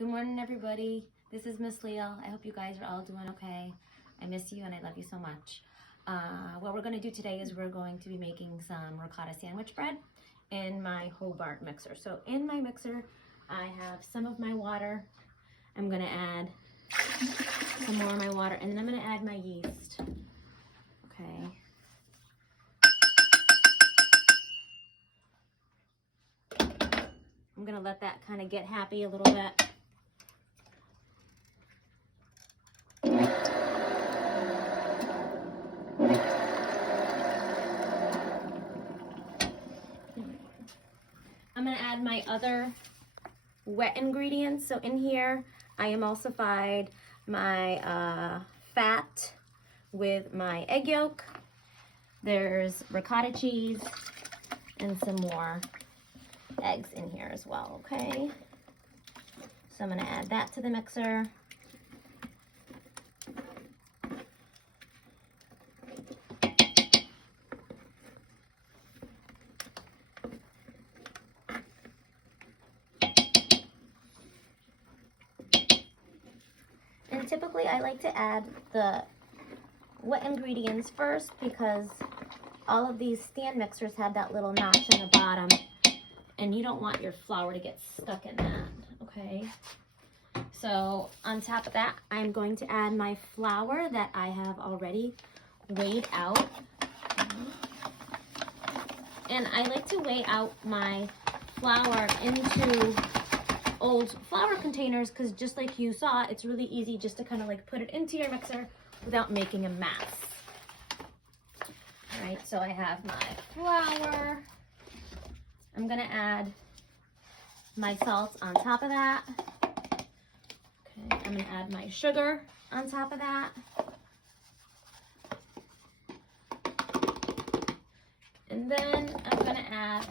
Good morning, everybody. This is Miss Leal. I hope you guys are all doing okay. I miss you and I love you so much. What we're going to do today is we're going to be making some ricotta sandwich bread in my Hobart mixer. So in my mixer, I have some of my water. I'm going to add some more of my water, and then I'm going to add my yeast. Okay. I'm going to let that kind of get happy a little bit. I'm going to add my other wet ingredients. So in here, I emulsified my fat with my egg yolk. There's ricotta cheese and some more eggs in here as well, okay? So I'm going to add that to the mixer. And typically I like to add the wet ingredients first because all of these stand mixers have that little notch in the bottom and you don't want your flour to get stuck in that, okay? So on top of that, I'm going to add my flour that I have already weighed out. And I like to weigh out my flour into old flour containers because just like you saw, it's really easy just to kind of like put it into your mixer without making a mess. All right, so I have my flour. I'm gonna add my salt on top of that. Okay, I'm gonna add my sugar on top of that. And then I'm gonna add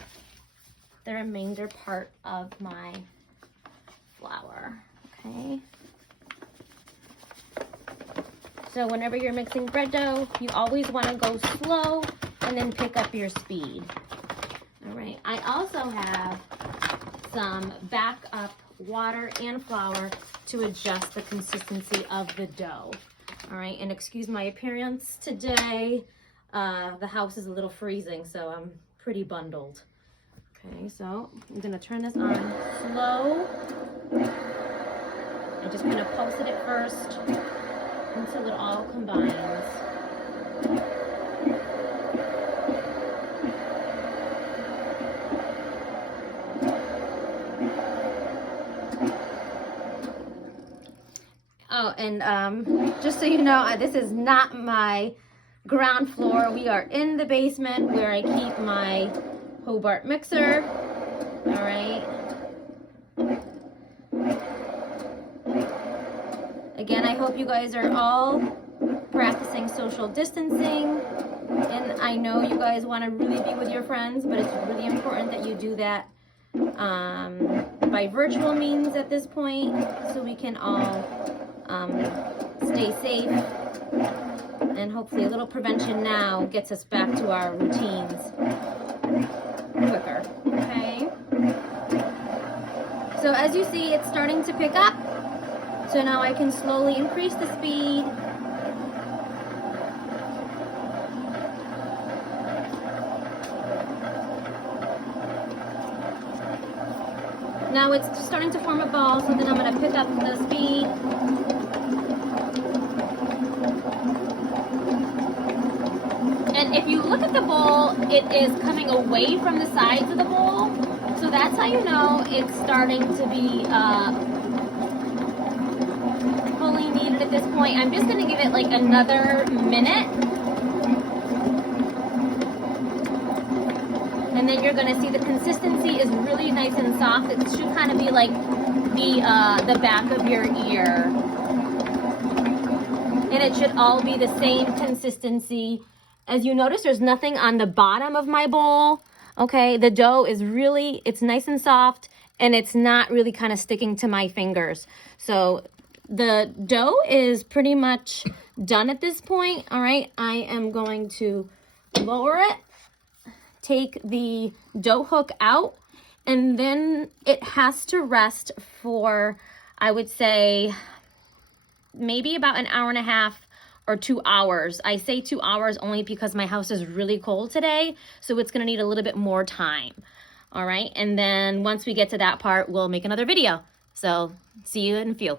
the remainder part of my flour, okay? So whenever you're mixing bread dough, you always want to go slow and then pick up your speed. All right, I also have some backup water and flour to adjust the consistency of the dough. All right, and excuse my appearance today. The house is a little freezing, so I'm pretty bundled. Okay, so I'm gonna turn this on slow. I'm just gonna pulse it at first until it all combines. Oh, and just so you know, this is not my ground floor. We are in the basement where I keep my Hobart mixer. All right. Again, I hope you guys are all practicing social distancing. And I know you guys want to really be with your friends, but it's really important that you do that by virtual means at this point so we can all stay safe. And hopefully a little prevention now gets us back to our routines quicker, okay? So as you see, it's starting to pick up. So now I can slowly increase the speed. Now it's starting to form a ball, so then I'm going to pick up the speed. And if you look at the bowl, it is coming away from the sides of the bowl. So that's how you know it's starting to be fully kneaded at this point. I'm just going to give it like another minute. And then you're going to see the consistency is really nice and soft. It should kind of be like the back of your ear. And it should all be the same consistency. As you notice, there's nothing on the bottom of my bowl. Okay, the dough is really, it's nice and soft, and it's not really kind of sticking to my fingers. So the dough is pretty much done at this point. All right, I am going to lower it, take the dough hook out, and then it has to rest for I would say maybe about an hour and a half or 2 hours. I say 2 hours only because my house is really cold today, so it's gonna need a little bit more time. All right, and then once we get to that part, we'll make another video. So see you in a few.